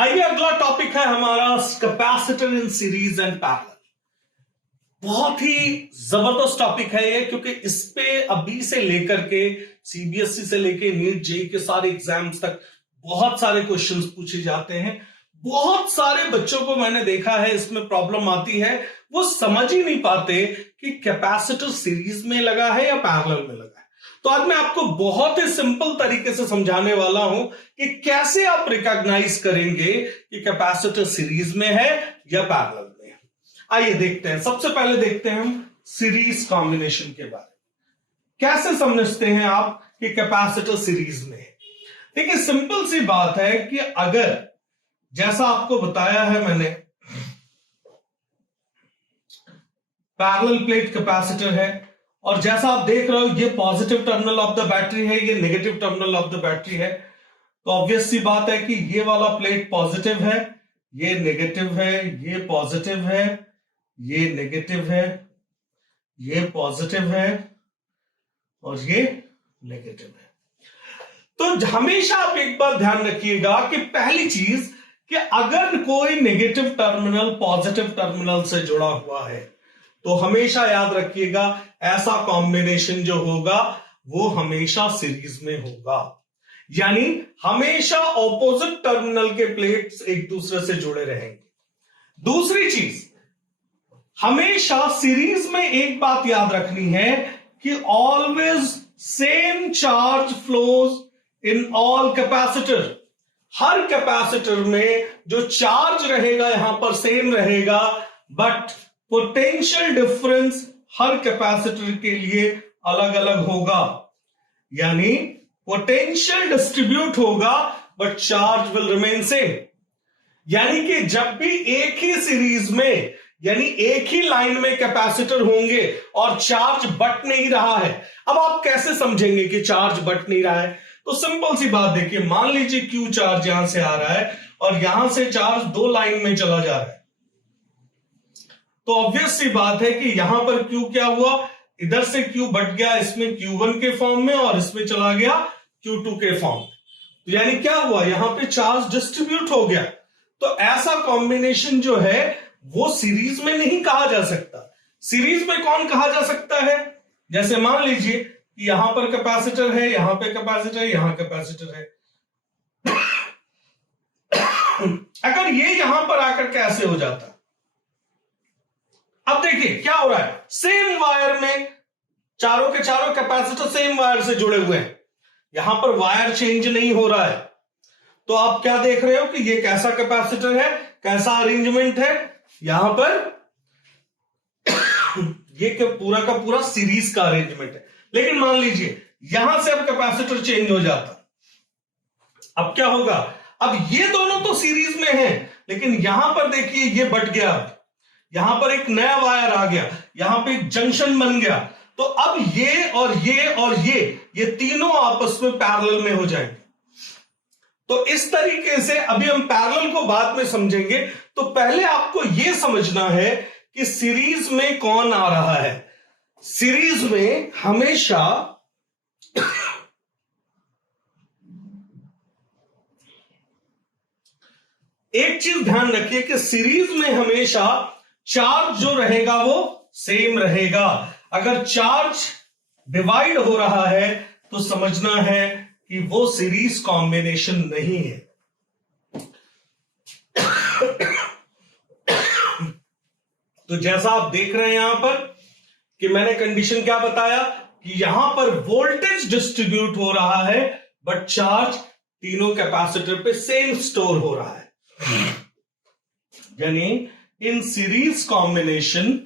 आइए अगला टॉपिक है हमारा capacitor in series and parallel. बहुत ही जबरदस्त टॉपिक है ये, क्योंकि इस पे अभी से लेकर के सीबीएसई से लेकर नीट जेईई के सारे एग्जाम्स तक बहुत सारे क्वेश्चंस पूछे जाते हैं। बहुत सारे बच्चों को मैंने देखा है इसमें प्रॉब्लम आती है, वो समझ ही नहीं पाते कि कैपेसिटर सीरीज में लगा है या पैरेलल में लगा है। तो आज मैं आपको बहुत ही सिंपल तरीके से समझाने वाला हूं कि कैसे आप रिकॉग्नाइज करेंगे कि कैपेसिटर सीरीज में है या पैरेलल में है। आइए देखते हैं। सबसे पहले देखते हैं हम सीरीज कॉम्बिनेशन के बारे में। कैसे समझते हैं आप कि कैपेसिटर सीरीज में है? देखिए, सिंपल सी बात है कि अगर जैसा आपको बताया है मैंने, पैरेलल प्लेट कैपेसिटर है और जैसा आप देख रहे हो ये positive terminal of the battery है, ये negative terminal of the battery है। तो ऑब्वियस सी बात है कि ये वाला प्लेट पॉजिटिव है, ये नेगेटिव है, ये पॉजिटिव है, ये नेगेटिव है, ये पॉजिटिव है और ये नेगेटिव है। तो हमेशा आप एक बात ध्यान रखिएगा कि पहली चीज कि अगर कोई नेगेटिव टर्मिनल पॉजिटिव टर्मिनल से जुड़ा हुआ है तो हमेशा याद रखिएगा ऐसा कॉम्बिनेशन जो होगा वो हमेशा सीरीज में होगा, यानी हमेशा ऑपोजिट टर्मिनल के प्लेट्स एक दूसरे से जुड़े रहेंगे। दूसरी चीज, हमेशा सीरीज में एक बात याद रखनी है कि always same charge flows in all capacitor. Her capacitor में जो चार्ज रहेगा यहां पर सेम रहेगा, but potential difference her capacitor के लिए अलग अलग होगा, यानी पोटेंशियल डिस्ट्रीब्यूट होगा but charge will remain same. यानी कि जब भी एक ही सीरीज में, यानी एक ही लाइन में कैपेसिटर होंगे और चार्ज बट नहीं रहा है। अब आप कैसे समझेंगे कि चार्ज बट नहीं रहा है? तो सिंपल सी बात देखिए, मान लीजिए क्यू चार्ज यहां से आ रहा है और यहां से चार्ज दो लाइन में चला जा रहा है, तो ऑब्वियस सी बात है कि यहां पर क्यू क्या हुआ, इधर से क्यू बट गया इसमें Q1 के फॉर्म में और इसमें चला गया Q2 के फॉर्म में। तो यानी क्या हुआ, यहां पे चार्ज डिस्ट्रीब्यूट हो गया। तो ऐसा कॉम्बिनेशन जो है वो सीरीज में नहीं कहा जा सकता। सीरीज में कौन कहा जा सकता है? जैसे मान लीजिए कि यहां पर कैपेसिटर है, यहां पे कैपेसिटर, यहां कैपेसिटर है। अगर ये यहां पर आकर कैसे हो जाता? अब देखिए क्या हो रहा है, सेम वायर में चारों के चारों कैपेसिटर सेम वायर से जुड़े हुए हैं, यहां पर वायर चेंज नहीं हो रहा है। तो आप क्या देख रहे हो कि ये कैसा कैपेसिटर है, कैसा अरेंजमेंट है, यहां पर ये पूरा का पूरा सीरीज का अरेंजमेंट है। लेकिन मान लीजिए यहां से अब कैपेसिटर चेंज हो जाता, अब क्या होगा? अब ये दोनों तो सीरीज में हैं, लेकिन यहां पर देखिए ये बट गया, यहां पर एक नया वायर आ गया, यहां पे एक जंक्शन बन गया। तो अब ये और ये और ये तीनों आपस में पैरेलल में हो जाएंगे। तो इस तरीके से अभी हम पैरेलल को बाद में समझेंगे। तो पहले आपको यह समझना है कि सीरीज में कौन आ रहा है। सीरीज में हमेशा एक चीज ध्यान रखिए कि सीरीज में हमेशा चार्ज जो रहेगा वो सेम रहेगा। अगर चार्ज डिवाइड हो रहा है तो समझना है कि वो सीरीज कॉम्बिनेशन नहीं है। तो जैसा आप देख रहे हैं यहां पर कि मैंने कंडीशन क्या बताया कि यहां पर वोल्टेज डिस्ट्रीब्यूट हो रहा है बट चार्ज तीनों कैपेसिटर पे सेम स्टोर हो रहा है। यानी in series combination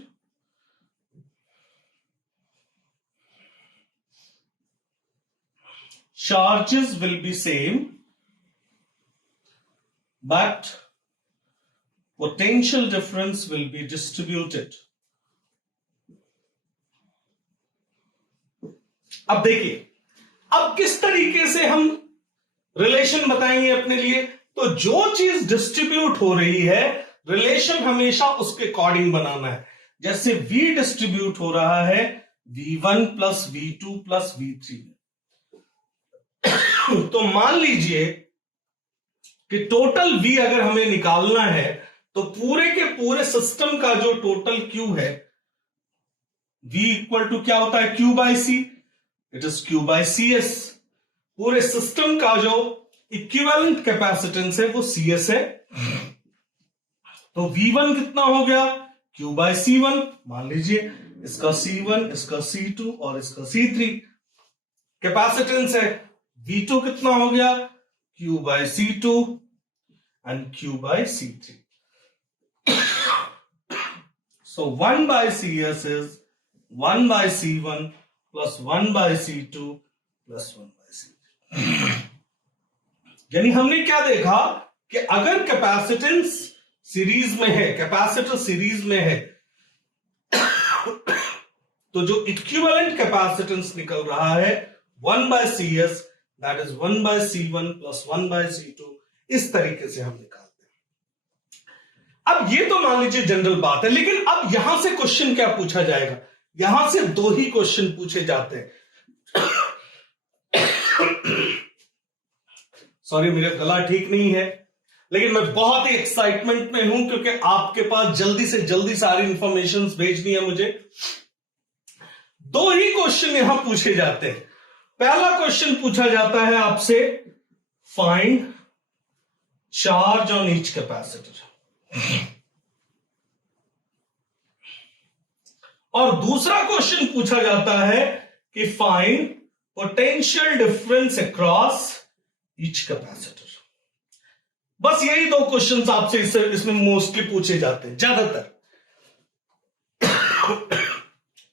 charges will be same but potential difference will be distributed. अब देखिए, अब किस तरीके से हम रिलेशन बताएंगे अपने लिए? तो जो चीज डिस्ट्रीब्यूट हो रही है रिलेशन हमेशा उसके अकॉर्डिंग बनाना है। जैसे V डिस्ट्रीब्यूट हो रहा है V1 plus V2 plus V3, तो मान लीजिए कि टोटल V अगर हमें निकालना है तो पूरे के पूरे सिस्टम का जो टोटल Q है, V इक्वल टू क्या होता है, Q by C, it is Q by CS। पूरे सिस्टम का जो इक्विवेलेंट कैपेसिटेंस है वो CS है। तो V1 कितना हो गया, Q बाय C1। मान लीजिए इसका C1, इसका C2 और इसका C3 कैपेसिटेंस है। V2 कितना हो गया, Q by C2 and Q by C3। So 1 by CS is 1 by C1 plus 1 by C2 plus 1 by C3। यानी हमने क्या देखा कि अगर कैपेसिटेंस सीरीज में है, कैपेसिटर सीरीज में है, तो जो इक्विवेलेंट कैपेसिटेंस निकल रहा है 1 by CS, that is 1 by C1 plus 1 by C2, इस तरीके से हम निकालते हैं। अब ये तो मान लीजिए जनरल बात है, लेकिन अब यहां से क्वेश्चन क्या पूछा जाएगा, यहां से दो ही क्वेश्चन पूछे जाते हैं। सॉरी, मेरा गला ठीक नहीं है, लेकिन मैं बहुत ही एक्साइटमेंट में हूं क्योंकि आपके पास जल्दी से जल्दी सारी इंफॉर्मेशन भेजनी है मुझे। दो ही क्वेश्चन यहां पूछे जाते हैं। पहला क्वेश्चन पूछा जाता है आपसे, find charge on each capacitor, और दूसरा क्वेश्चन पूछा जाता है कि find potential difference across each capacitor. बस यही दो क्वेश्चंस आपसे इसमें मोस्टली पूछे जाते हैं ज्यादातर।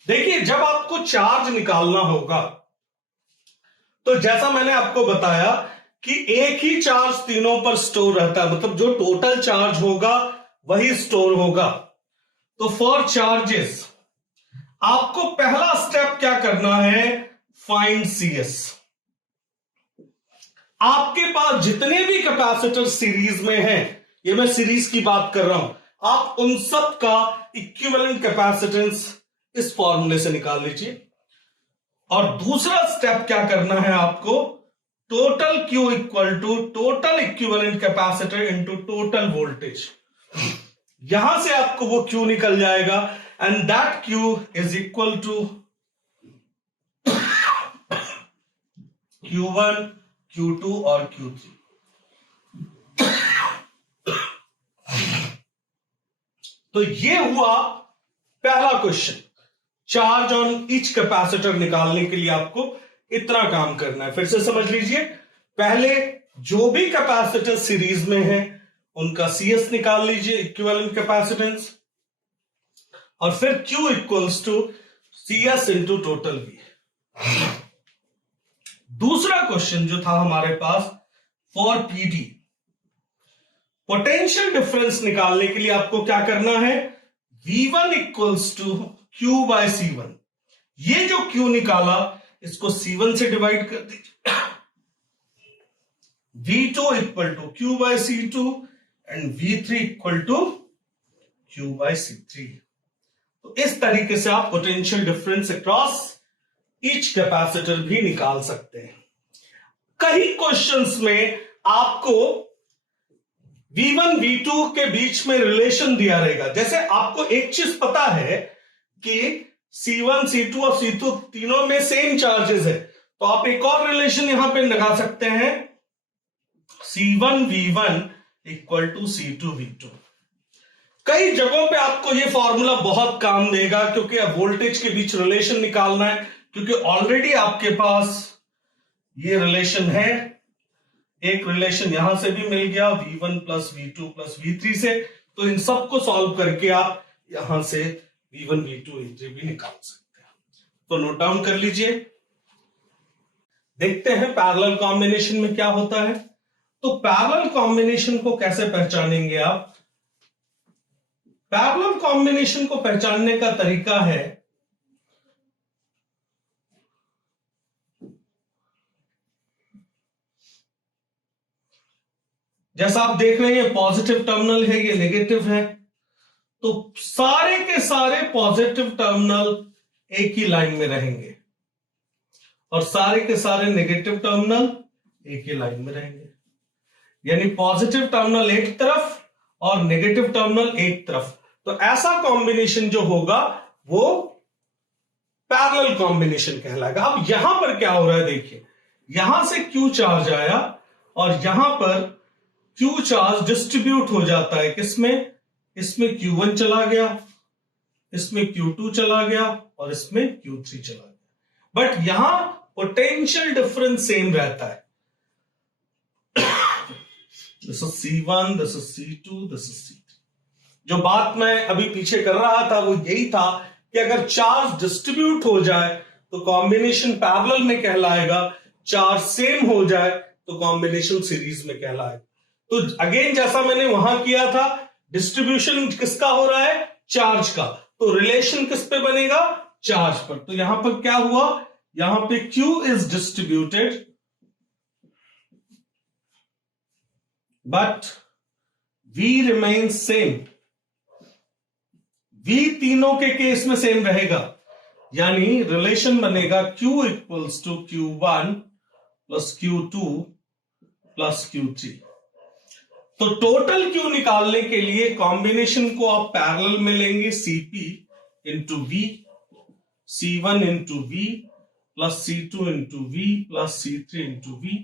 देखिए, जब आपको चार्ज निकालना होगा तो जैसा मैंने आपको बताया कि एक ही चार्ज तीनों पर स्टोर रहता है, मतलब जो टोटल चार्ज होगा वही स्टोर होगा। तो फॉर चार्जेस आपको पहला स्टेप क्या करना है, फाइंड CS। आपके पास जितने भी कैपेसिटर सीरीज में हैं, ये मैं सीरीज की बात कर रहा हूं, आप उन सब का इक्विवेलेंट कैपेसिटेंस इस फॉर्मूले से निकाल लीजिए। और दूसरा स्टेप क्या करना है आपको, total Q equal to total equivalent capacitor into total voltage. यहां से आपको वो Q निकल जाएगा and that Q is equal to Q1, Q2 और Q3। तो ये हुआ पहला question. Charge on each capacitor निकालने के लिए आपको इतना काम करना है। फिर से समझ लीजिए, पहले जो भी कैपेसिटर सीरीज में है उनका CS निकाल लीजिए, इक्विवेलेंट कैपेसिटेंस, और फिर Q equals to CS into total V। दूसरा क्वेश्चन जो था हमारे पास, फॉर PD पोटेंशियल डिफरेंस निकालने के लिए आपको क्या करना है, V1 equals to Q bye C1। ये जो Q निकाला इसको C1 से डिवाइड कर दीजिए। V2 equal to Q by C2 and V3 equal to Q by C3। तो इस तरीके से आप potential difference across each capacitor भी निकाल सकते हैं। कई क्वेश्चंस में आपको V1 V2 के बीच में रिलेशन दिया रहेगा। जैसे आपको एक चीज पता है कि C1 C2 और C2 तीनों में सेम चार्जेस है, तो आप एक और रिलेशन यहां पे लगा सकते हैं, C1 V1 equal to C2 V2। कई जगहों पे आपको ये फॉर्मूला बहुत काम देगा क्योंकि अब वोल्टेज के बीच रिलेशन निकालना है, क्योंकि ऑलरेडी आपके पास ये रिलेशन है। एक रिलेशन यहां से भी मिल गया V1 plus V2 plus V3 से, तो इन सबको सॉल्व करके आप यहां से V1 V2 V3 भी निकाल सकते हैं। तो नोट डाउन कर लीजिए। देखते हैं पैरेलल कॉम्बिनेशन में क्या होता है। तो पैरेलल कॉम्बिनेशन को कैसे पहचानेंगे आप? पैरेलल कॉम्बिनेशन को पहचानने का तरीका है, जैसा आप देख रहे हैं पॉजिटिव टर्मिनल है, ये नेगेटिव है, तो सारे के सारे पॉजिटिव टर्मिनल एक ही लाइन में रहेंगे और सारे के सारे नेगेटिव टर्मिनल एक ही लाइन में रहेंगे। यानी पॉजिटिव टर्मिनल एक तरफ और नेगेटिव टर्मिनल एक तरफ, तो ऐसा कॉम्बिनेशन जो होगा वो पैरेलल कॉम्बिनेशन कहलाएगा। अब यहां पर क्या हो रहा है, देखिए यहां से Q चार्ज आया और यहां पर Q चार्ज डिस्ट्रीब्यूट हो जाता है किसमें, इसमें Q1 चला गया, इसमें Q2 चला गया और इसमें Q3 चला गया, बट यहां पोटेंशियल डिफरेंस सेम रहता है। This is C1, this is C2, this is C3। जो बात मैं अभी पीछे कर रहा था वो यही था कि अगर चार्ज डिस्ट्रीब्यूट हो जाए तो कॉम्बिनेशन पैरेलल में कहलाएगा, चार्ज सेम हो जाए तो कॉम्बिनेशन सीरीज में कहलाएगा। तो अगेन जैसा मैंने वहां किया था, डिस्ट्रीब्यूशन किसका हो रहा है, चार्ज का, तो रिलेशन किस पे बनेगा, चार्ज पर। तो यहां पर क्या हुआ, यहां पे Q is distributed but V remains same. V तीनों के केस में सेम रहेगा, यानी रिलेशन बनेगा Q equals to Q1 plus Q2 plus Q3। तो टोटल Q निकालने के लिए कॉम्बिनेशन को आप पैरेलल में लेंगे, CP into V, C1 into V plus C2 into V plus C3 into V।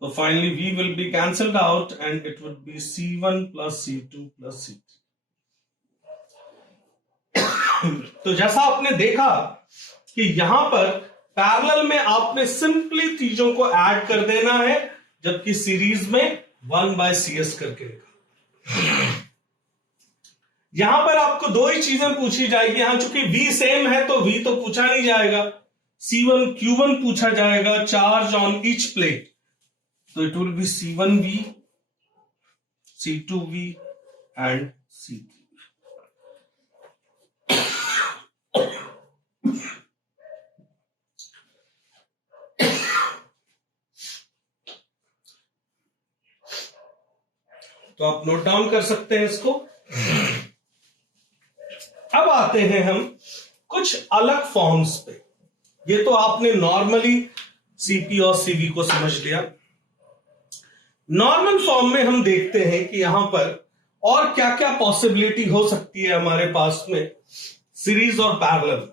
तो finally V will be cancelled out and it would be C1 plus C2 plus C3। तो जैसा आपने देखा कि यहां पर पैरेलल में आपने सिंपली चीजों को ऐड कर देना है, जबकि सीरीज में 1/CS करके लिखा। यहां पर आपको दो ही चीजें पूछी जाएगी, यहां चूंकि V सेम है तो V तो पूछा नहीं जाएगा, C1 Q1 पूछा जाएगा, चार्ज ऑन ईच प्लेट, तो it will be C1V, C2V and C3। तो आप नोट डाउन कर सकते हैं इसको। अब आते हैं हम कुछ अलग फॉर्म्स पे। ये तो आपने नॉर्मली CP और CV को समझ लिया। नॉर्मल फॉर्म में हम देखते हैं कि यहां पर और क्या क्या पॉसिबिलिटी हो सकती है हमारे पास में सीरीज और पैरेलल।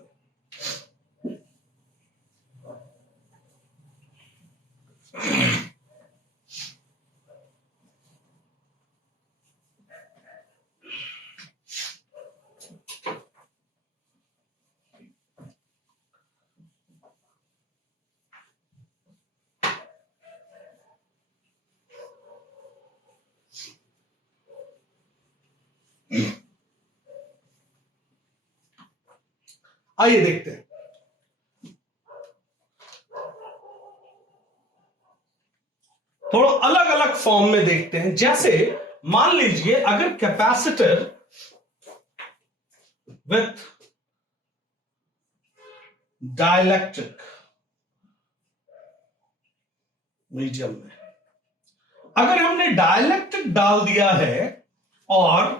आइए देखते हैं। थोड़ा अलग अलग फॉर्म में देखते हैं। जैसे मान लीजिए अगर कैपेसिटर विथ डाइलेक्ट्रिक मीडियम में, अगर हमने डाइलेक्ट्रिक डाल दिया है और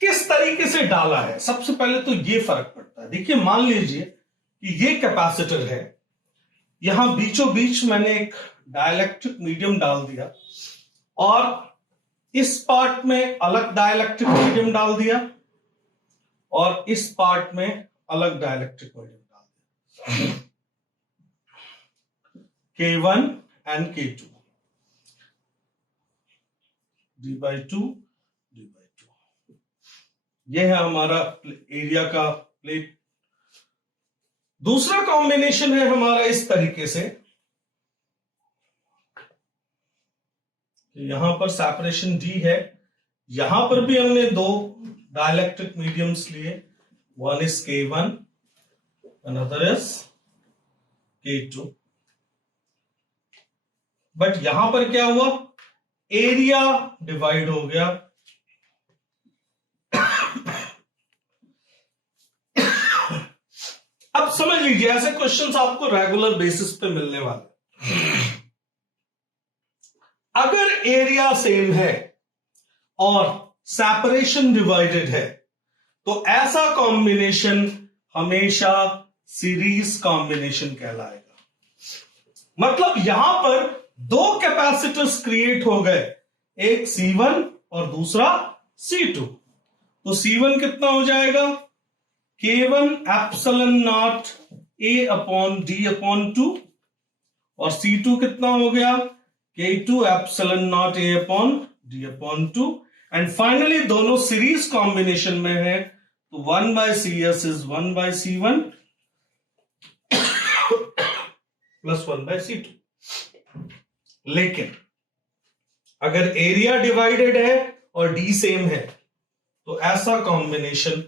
किस तरीके से डाला है, सबसे पहले तो ये फर्क पड़ता है। देखिए मान लीजिए कि ये कैपेसिटर है, यहां बीचों बीच मैंने एक डाइलेक्ट्रिक मीडियम डाल दिया और इस पार्ट में अलग डाइलेक्ट्रिक मीडियम डाल दिया और इस पार्ट में अलग डाइलेक्ट्रिक मीडियम डाल दिया, K1 and K2, D/2 D/2। यह है हमारा एरिया का प्लेट। दूसरा कॉम्बिनेशन है हमारा इस तरीके से, यहां पर सेपरेशन D है, यहां पर भी हमने दो डाइलेक्ट्रिक मीडियम्स लिए, one is K1 another is K2। But यहां पर क्या हुआ, एरिया डिवाइड हो गया। अब समझ लीजिए ऐसे क्वेश्चंस आपको रेगुलर बेसिस पे मिलने वाले। अगर एरिया सेम है और सेपरेशन डिवाइडेड है तो ऐसा कॉम्बिनेशन हमेशा सीरीज कॉम्बिनेशन कहलाएगा। मतलब यहां पर दो कैपेसिटर्स क्रिएट हो गए, एक C1 और दूसरा C2। तो C1 कितना हो जाएगा, K1 epsilon not A upon D upon 2, और C2 कितना हो गया, K2 epsilon not A upon D upon 2। And finally दोनों सीरीज कॉम्बिनेशन में है, तो 1/CS is 1/C1 plus 1/C2। लेकिन अगर एरिया डिवाइडेड है और D सेम है, तो ऐसा कॉम्बिनेशन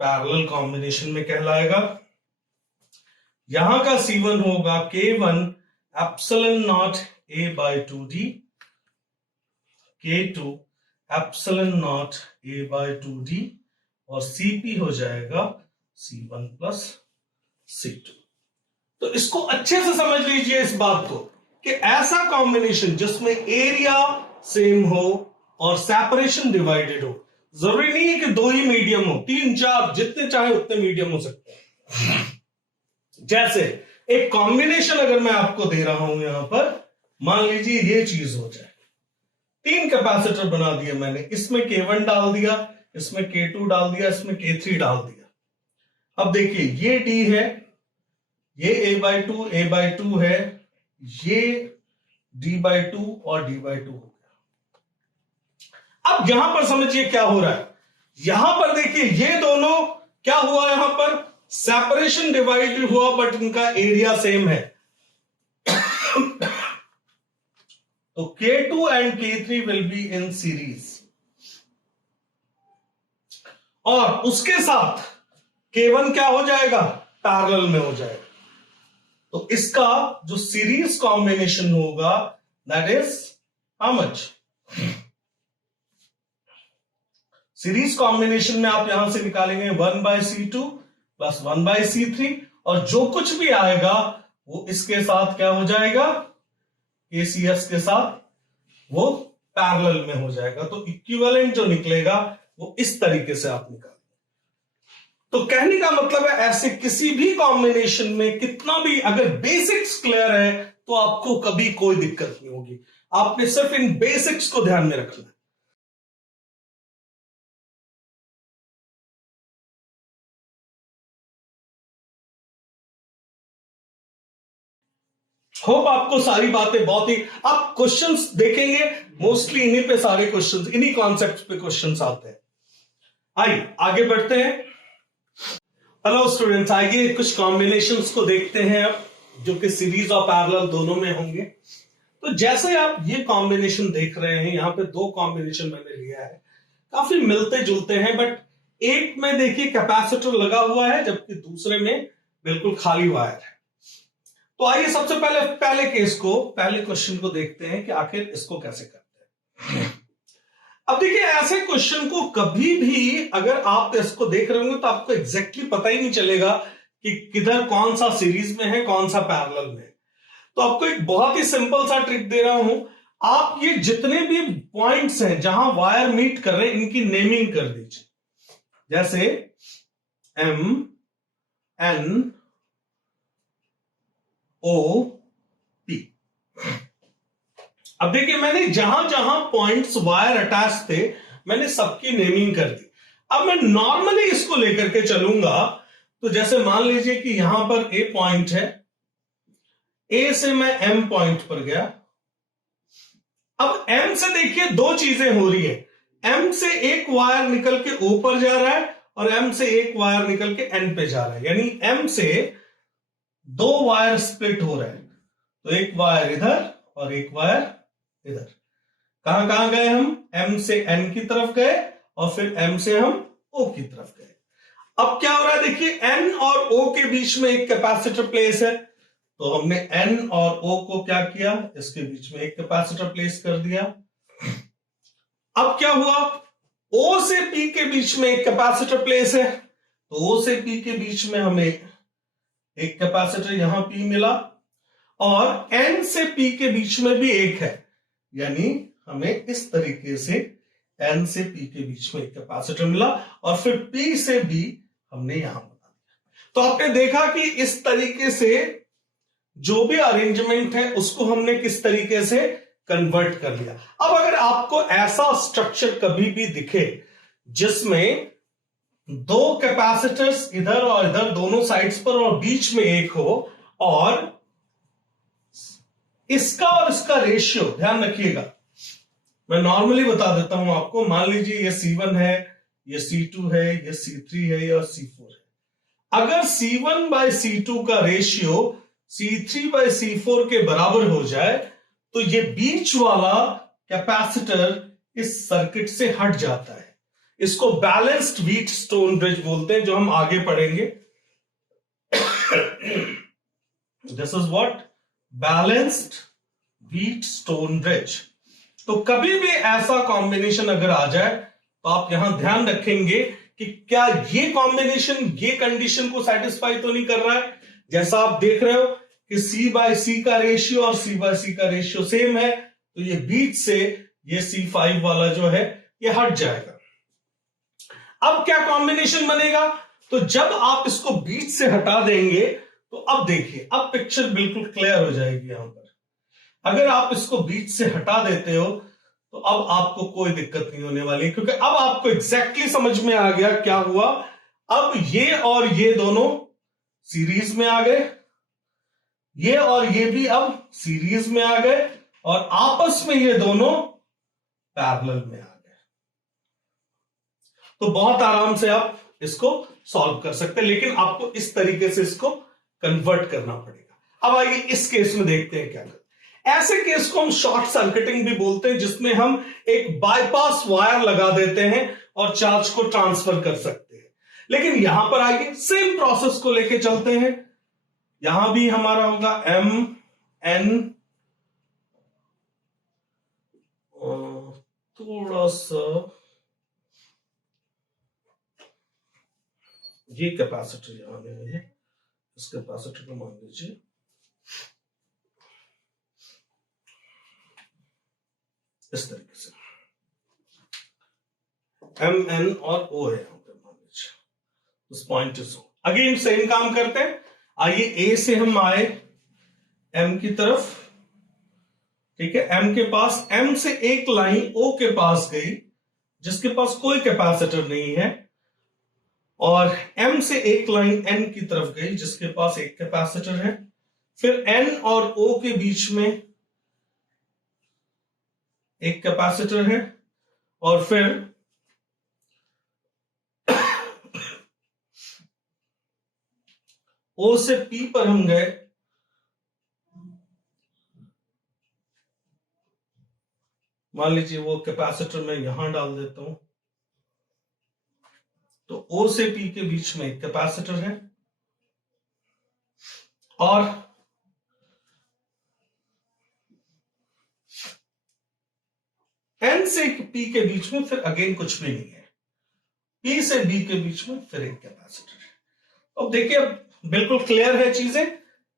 पैरेलल कॉम्बिनेशन में कहलाएगा। यहां का C1 होगा K1 epsilon not A/2D, K2 epsilon not A/2D, और CP हो जाएगा C1 प्लस C2। तो इसको अच्छे से समझ लीजिए इस बात को कि ऐसा कॉम्बिनेशन जिसमें एरिया सेम हो और सेपरेशन डिवाइडेड हो, जरूरी नहीं है कि दो ही मीडियम हो, 3-4 जितने चाहे उतने मीडियम हो सकते हैं। जैसे एक कॉम्बिनेशन अगर मैं आपको दे रहा हूं यहां पर, मान लीजिए ये चीज हो जाए, 3 कैपेसिटर बना दिए मैंने, इसमें K1 डाल दिया, इसमें K2 डाल दिया, इसमें K3 डाल दिया। अब देखिए ये D है, ये A/2 है, ये D/2 और D/2 हो गया। अब यहां पर समझिए क्या हो रहा है, यहां पर देखिए ये दोनों क्या हुआ, यहां पर सेपरेशन डिवाइड हुआ बट इनका एरिया सेम है। तो K2 and K3 will be in series, और उसके साथ K1 क्या हो जाएगा, पैरेलल में हो जाएगा। तो इसका जो सीरीज कॉम्बिनेशन होगा that is how much, series combination में आप यहां से निकालेंगे 1/C2 प्लस 1/C3, और जो कुछ भी आएगा वो इसके साथ क्या हो जाएगा, ACS के साथ वो पैरेलल में हो जाएगा। तो इक्विवेलेंट जो निकलेगा वो इस तरीके से आप निकालेंगे। तो कहने का मतलब है ऐसे किसी भी कॉम्बिनेशन में कितना भी अगर बेसिक्स क्लियर है तो आपको कभी कोई दिक्कत नहीं होगी। आपने सिर्फ इन बेसिक्स को ध्यान में रखना है। होप आपको सारी बातें बहुत ही, आप क्वेश्चंस देखेंगे मोस्टली इन्हीं पे सारे क्वेश्चंस, इन्हीं कॉन्सेप्ट्स पे क्वेश्चंस आते हैं। आइए आगे बढ़ते हैं। हेलो स्टूडेंट्स, आइए कुछ कॉम्बिनेशंस को देखते हैं अब, जो कि सीरीज और पैरेलल दोनों में होंगे। तो जैसे आप ये कॉम्बिनेशन देख रहे हैं, यहां पे 2 कॉम्बिनेशन मैंने लिया है, काफी मिलते जुलते हैं, बट एक में देखिए कैपेसिटर लगा हुआ है जबकि दूसरे में बिल्कुल खाली वायर है। तो आइए सबसे पहले केस को, पहले क्वेश्चन को देखते हैं कि आखिर इसको कैसे करते हैं। अब देखिए ऐसे क्वेश्चन को कभी भी अगर आप इसको देख रहे होंगे तो आपको एग्जैक्टली पता ही नहीं चलेगा कि किधर कौन सा सीरीज में है, कौन सा पैरेलल में है। तो आपको एक बहुत ही सिंपल सा ट्रिक दे रहा हूं, आप ये जितने भी पॉइंट्स हैं जहां वायर मीट कर रहे हैं इनकी नेमिंग कर दीजिए, जैसे M N O P। अब देखिए मैंने जहां जहां पॉइंट्स वायर अटैच थे मैंने सबकी नेमिंग कर दी। अब मैं नॉर्मली इसको लेकर के चलूंगा, तो जैसे मान लीजिए कि यहां पर A पॉइंट है, A से मैं M पॉइंट पर गया। अब M से देखिए 2 चीजें हो रही है, M से एक वायर निकल के O पर जा रहा है और M से एक वायर निकल के N पे जा रहा है, यानी M से 2 वायर स्प्लिट हो रहे हैं। तो एक वायर इधर और एक वायर इधर। कहां कहां गए हम, M से N की तरफ गए और फिर M से हम O की तरफ गए। अब क्या हो रहा है देखिए, N और O के बीच में एक कैपेसिटर प्लेस है, तो हमने N और O को क्या किया, इसके बीच में एक कैपेसिटर प्लेस कर दिया। अब क्या हुआ, O से P के बीच में एक कैपेसिटर प्लेस है, तो O से P के बीच में हमें एक कैपेसिटर यहां P मिला, और N से P के बीच में भी एक है, यानी हमें इस तरीके से N से P के बीच में एक कैपेसिटर मिला, और फिर P से B हमने यहां बना दिया। तो आपने देखा कि इस तरीके से जो भी अरेंजमेंट है उसको हमने किस तरीके से कन्वर्ट कर लिया। अब अगर आपको ऐसा स्ट्रक्चर कभी भी दिखे जिसमें दो कैपेसिटर्स इधर और इधर दोनों साइड्स पर और बीच में एक हो, और इसका और इसका रेशियो ध्यान रखिएगा, मैं नॉर्मली बता देता हूं आपको। मान लीजिए ये C1 है, ये C2 है, ये C3 है और C4 है। अगर C1 बाय C2 का रेशियो C3 बाय C4 के बराबर हो जाए तो ये बीच वाला कैपेसिटर इस सर्किट से हट जाता है। इसको बैलेंस्ड व्हीटस्टोन ब्रिज बोलते हैं, जो हम आगे पढ़ेंगे। This is what balanced Wheatstone bridge. तो कभी भी ऐसा कॉम्बिनेशन अगर आ जाए तो आप यहां ध्यान रखेंगे कि क्या ये कॉम्बिनेशन ये कंडीशन को सेटिस्फाई तो नहीं कर रहा है। जैसा आप देख रहे हो कि C बाय C का रेशियो और C बाय C का रेशियो सेम है, तो ये बीच से ये C5 वाला जो है ये हट जाएगा। अब क्या कॉम्बिनेशन बनेगा, तो जब आप इसको बीच से हटा देंगे तो अब देखिए, अब पिक्चर बिल्कुल क्लियर हो जाएगी। यहां पर अगर आप इसको बीच से हटा देते हो तो अब आपको कोई दिक्कत नहीं होने वाली, क्योंकि अब आपको एग्जैक्टली समझ में आ गया क्या हुआ। अब ये और ये दोनों सीरीज में आ गए, ये और ये भी अब सीरीज में आ गए, और आपस में ये दोनों पैरेलल में आ गए। तो बहुत आराम से आप इसको सॉल्व कर सकते हैं, लेकिन आपको इस तरीके से इसको कन्वर्ट करना पड़ेगा। अब आइए इस केस में देखते हैं क्या करते हैं। ऐसे केस को हम शॉर्ट सर्किटिंग भी बोलते हैं, जिसमें हम एक बाईपास वायर लगा देते हैं और चार्ज को ट्रांसफर कर सकते हैं। लेकिन यहां पर आइए सेम प्रोसेस को लेके चलते हैं। यहां भी हमारा होगा MN, थोड़ा सा ये कैपेसिटर यहां में है, इस कैपेसिटर को मान लीजिए इस तरीके से MN और O है यहां पर, मान लीजिए उस पॉइंट से। अगेन सेम काम करते हैं। आइए A से हम आए M की तरफ, ठीक है। M के पास, M से एक लाइन O के पास गई जिसके पास कोई कैपेसिटर नहीं है, और M से एक लाइन N की तरफ गई जिसके पास एक कैपेसिटर है। फिर N और O के बीच में एक कैपेसिटर है, और फिर O से P पर हम गए, मान लीजिए वो कैपेसिटर मैं यहां डाल देता हूं, तो O से P के बीच में एक कैपेसिटर है, और N से P के बीच में फिर अगेन कुछ भी नहीं है, P से B के बीच में फिर एक कैपेसिटर है। अब देखिए, बिल्कुल क्लियर है चीजें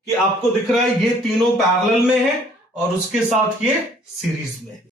कि आपको दिख रहा है ये तीनों पैरेलल में है और उसके साथ ये सीरीज में है।